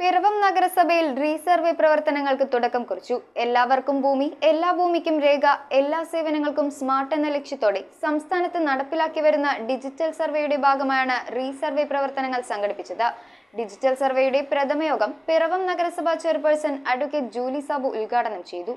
പിറവം നഗരസഭയിൽ റീസർവേ പ്രവർത്തനങ്ങൾക്ക് തുടക്കം കുറിച്ചു. എല്ലാവർക്കും ഭൂമി, എല്ലാ ഭൂമിക്കും രേഖ, എല്ലാ സേവനങ്ങൾക്കും സ്മാർട്ട് എന്ന ലക്ഷ്യത്തോടെ സംസ്ഥാനത്ത് നടപ്പിലാക്കി വരുന്ന ഡിജിറ്റൽ സർവേയുടെ ഭാഗമായാണ് റീസർവേ പ്രവർത്തനങ്ങൾ സംഘടിപ്പിച്ചത്. ഡിജിറ്റൽ സർവേയുടെ പ്രഥമ യോഗം പിറവം നഗരസഭാ ചെയർപേഴ്സൺ അഡ്വക്കേറ്റ് ജൂലി സാബു ഉദ്ഘാടനം ചെയ്തു.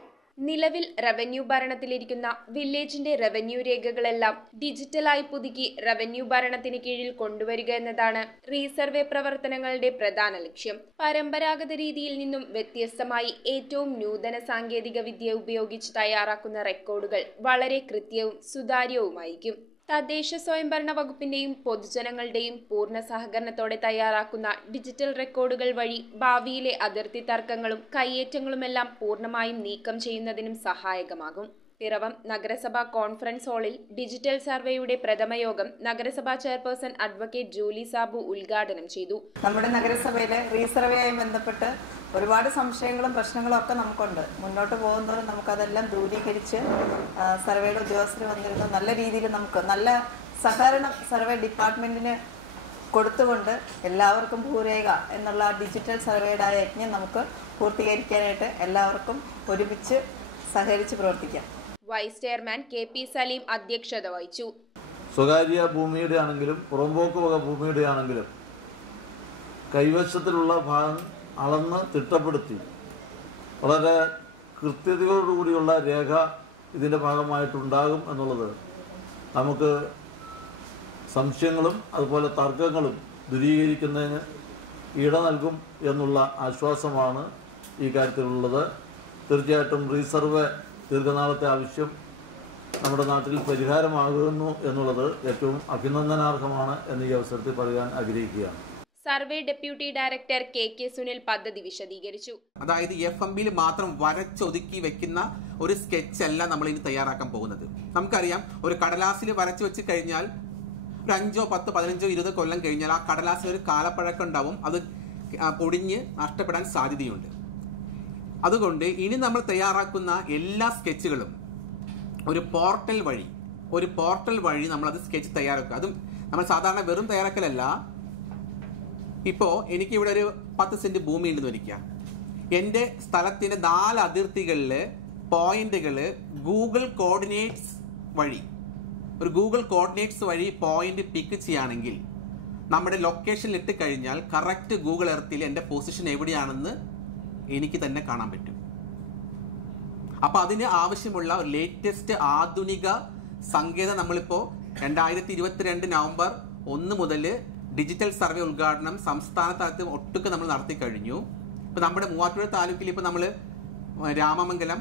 നിലവിൽ റവന്യൂ ഭരണത്തിലിരിക്കുന്ന വില്ലേജിന്റെ റവന്യൂ രേഖകളെല്ലാം ഡിജിറ്റലായി പുതുക്കി റവന്യൂ ഭരണത്തിന് കീഴിൽ കൊണ്ടുവരിക എന്നതാണ് റീസർവേ പ്രവർത്തനങ്ങളുടെ പ്രധാന ലക്ഷ്യം. പരമ്പരാഗത രീതിയിൽ നിന്നും വ്യത്യസ്തമായി ഏറ്റവും നൂതന സാങ്കേതിക വിദ്യ ഉപയോഗിച്ച് തയ്യാറാക്കുന്ന റെക്കോർഡുകൾ വളരെ കൃത്യവും സുതാര്യവുമായിരിക്കും. തദ്ദേശ സ്വയംഭരണ വകുപ്പിന്റെയും പൊതുജനങ്ങളുടെയും പൂർണ്ണ സഹകരണത്തോടെ തയ്യാറാക്കുന്ന ഡിജിറ്റൽ റെക്കോർഡുകൾ വഴി ഭാവിയിലെ അതിർത്തി തർക്കങ്ങളും കയ്യേറ്റങ്ങളുമെല്ലാം പൂർണ്ണമായും നീക്കം ചെയ്യുന്നതിനും സഹായകമാകും. പിറവം നഗരസഭാ കോൺഫറൻസ് ഹാളിൽ ഡിജിറ്റൽ സർവേയുടെ പ്രഥമ യോഗം നഗരസഭാ ചെയർപേഴ്സൺ അഡ്വക്കേറ്റ് ജൂലി സാബു ഉദ്ഘാടനം ചെയ്തു. നമ്മുടെ നഗരസഭയിലെ റീസർവേയുമായി ബന്ധപ്പെട്ട് ഒരുപാട് സംശയങ്ങളും പ്രശ്നങ്ങളും ഒക്കെ നമുക്കുണ്ട്. മുന്നോട്ട് പോകുന്നതോറും നമുക്കതെല്ലാം ദൂരീകരിച്ച് സർവേയുടെ ഉദ്യോഗസ്ഥർ വന്നിരുന്നു നല്ല രീതിയിൽ നമുക്ക് നല്ല സഹകരണം സർവേ ഡിപ്പാർട്ട്മെൻറ്റിന് കൊടുത്തുകൊണ്ട് എല്ലാവർക്കും ഭൂരേഖ എന്നുള്ള ഡിജിറ്റൽ സർവേയുടെ ആ യജ്ഞം നമുക്ക് പൂർത്തീകരിക്കാനായിട്ട് എല്ലാവർക്കും ഒരുമിച്ച് സഹകരിച്ച് പ്രവർത്തിക്കാം. വൈസ് ചെയർമാൻ KP സലീം അധ്യക്ഷത വഹിച്ചു. സ്വകാര്യ ഭൂമിയുടെ ആണെങ്കിലും പുറമ്പോക്ക് വക ഭൂമിയുടെ ആണെങ്കിലും കൈവശത്തിലുള്ള ഭാഗം അളന്ന് തിട്ടപ്പെടുത്തി വളരെ കൃത്യതയോടുകൂടിയുള്ള രേഖ ഇതിൻ്റെ ഭാഗമായിട്ടുണ്ടാകും എന്നുള്ളത് നമുക്ക് സംശയങ്ങളും അതുപോലെ തർക്കങ്ങളും ദൂരീകരിക്കുന്നതിന് ഇട നൽകും എന്നുള്ള ആശ്വാസമാണ് ഈ കാര്യത്തിലുള്ളത്. തീർച്ചയായിട്ടും റീസർവേ ദീർഘനാളത്തെ ആവശ്യം നമ്മുടെ നാട്ടിൽ പരിഹാരമാകുന്നു എന്നുള്ളത് ഏറ്റവും അഭിനന്ദനാർഹമാണ് എന്ന് ഈ അവസരത്തിൽ പറയാൻ ആഗ്രഹിക്കുകയാണ്. Survey deputy director KK Sunil പദ്ധതി വിശദീകരിച്ചു. അതായത് FMBയിൽ മാത്രം വരച്ചൊതുക്കി വെക്കുന്ന ഒരു സ്കെച്ച് അല്ല നമ്മൾ ഇനി തയ്യാറാക്കാൻ പോകുന്നത്. നമുക്കറിയാം, ഒരു കടലാസിൽ വരച്ചു വെച്ച് കഴിഞ്ഞാൽ ഒരു 5, 10, 15, 20 കൊല്ലം കഴിഞ്ഞാൽ ആ കടലാസിൽ ഒരു കാലപ്പഴക്കം ഉണ്ടാവും. അത് പൊടിഞ്ഞ് നഷ്ടപ്പെടാൻ സാധ്യതയുണ്ട്. അതുകൊണ്ട് ഇനി നമ്മൾ തയ്യാറാക്കുന്ന എല്ലാ സ്കെച്ചുകളും ഒരു പോർട്ടൽ വഴി നമ്മളത് സ്കെച്ച് തയ്യാറാക്കുക. അതും നമ്മൾ സാധാരണ വെറും തയ്യാറാക്കലല്ല. ഇപ്പോൾ എനിക്കിവിടെ ഒരു 10 സെന്റ് ഭൂമി ഉണ്ടെന്ന് വരിക്കുക. എൻ്റെ സ്ഥലത്തിൻ്റെ 4 അതിർത്തികളിൽ പോയിന്റുകൾ ഗൂഗിൾ കോർഡിനേറ്റ്സ് വഴി പോയിന്റ് പിക്ക് ചെയ്യുകയാണെങ്കിൽ നമ്മുടെ ലൊക്കേഷനിൽ ഇട്ട് കഴിഞ്ഞാൽ കറക്റ്റ് ഗൂഗിൾ എർത്തിൽ എൻ്റെ പൊസിഷൻ എവിടെയാണെന്ന് എനിക്ക് തന്നെ കാണാൻ പറ്റും. അപ്പോൾ അതിന് ആവശ്യമുള്ള ലേറ്റസ്റ്റ് ആധുനിക സങ്കേതം നമ്മളിപ്പോൾ 2022 നവംബർ 1 മുതൽ ഡിജിറ്റൽ സർവേ ഉദ്ഘാടനം സംസ്ഥാന തലത്തിൽ ഒട്ടുക്ക് നമ്മൾ നടത്തി കഴിഞ്ഞു. ഇപ്പോൾ നമ്മുടെ മൂവാറ്റുപുഴ താലൂക്കിൽ ഇപ്പോൾ നമ്മൾ രാമമംഗലം,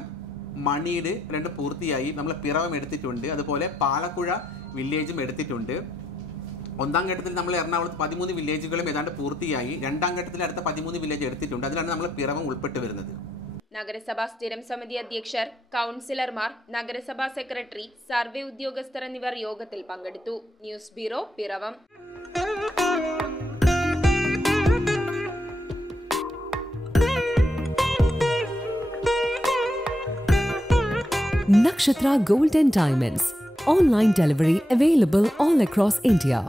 മണീട് 2 പൂർത്തിയായി. നമ്മൾ പിറവം എടുത്തിട്ടുണ്ട്. അതുപോലെ പാലക്കുഴ വില്ലേജും എടുത്തിട്ടുണ്ട്. 1ാം ഘട്ടത്തിൽ നമ്മൾ എറണാകുളത്ത് 13 വില്ലേജുകളും ഏതാണ്ട് പൂർത്തിയായി. 2ാം ഘട്ടത്തിൽ അടുത്ത 13 വില്ലേജ് എടുത്തിട്ടുണ്ട്. അതിലാണ് നമ്മൾ പിറവം ഉൾപ്പെട്ട് വരുന്നത്. നഗരസഭാ സ്ഥിരം സമിതി അധ്യക്ഷർ, കൗൺസിലർമാർ, നഗരസഭാ സെക്രട്ടറി, സർവേ ഉദ്യോഗസ്ഥർ എന്നിവർ യോഗത്തിൽ പങ്കെടുത്തു. News bureau, Piravam. Nakshatra Gold and Diamonds. Online delivery available all across India.